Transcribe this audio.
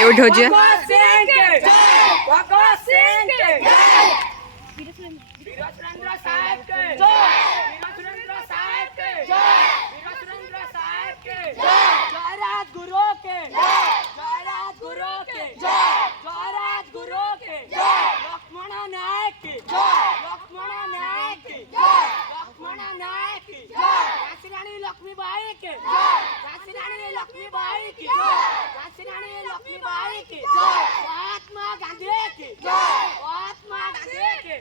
એવું ઢોજે वीरसुरेंद्र साहब के वीरसुरेंद्र साहब के वीरसुरेंद्र साहब के जयराज गुरु के जयराज गुरु के जयराज गुरु के लक्ष्मण नायक की लक्ष्मण नायक की लक्ष्मण नायक की झांसी रानी लक्ष्मीबाई के झांसी रानी लक्ष्मीबाई की झांसी रानी लक्ष्मीबाई की महात्मा गांधी की महात्मा गांधी की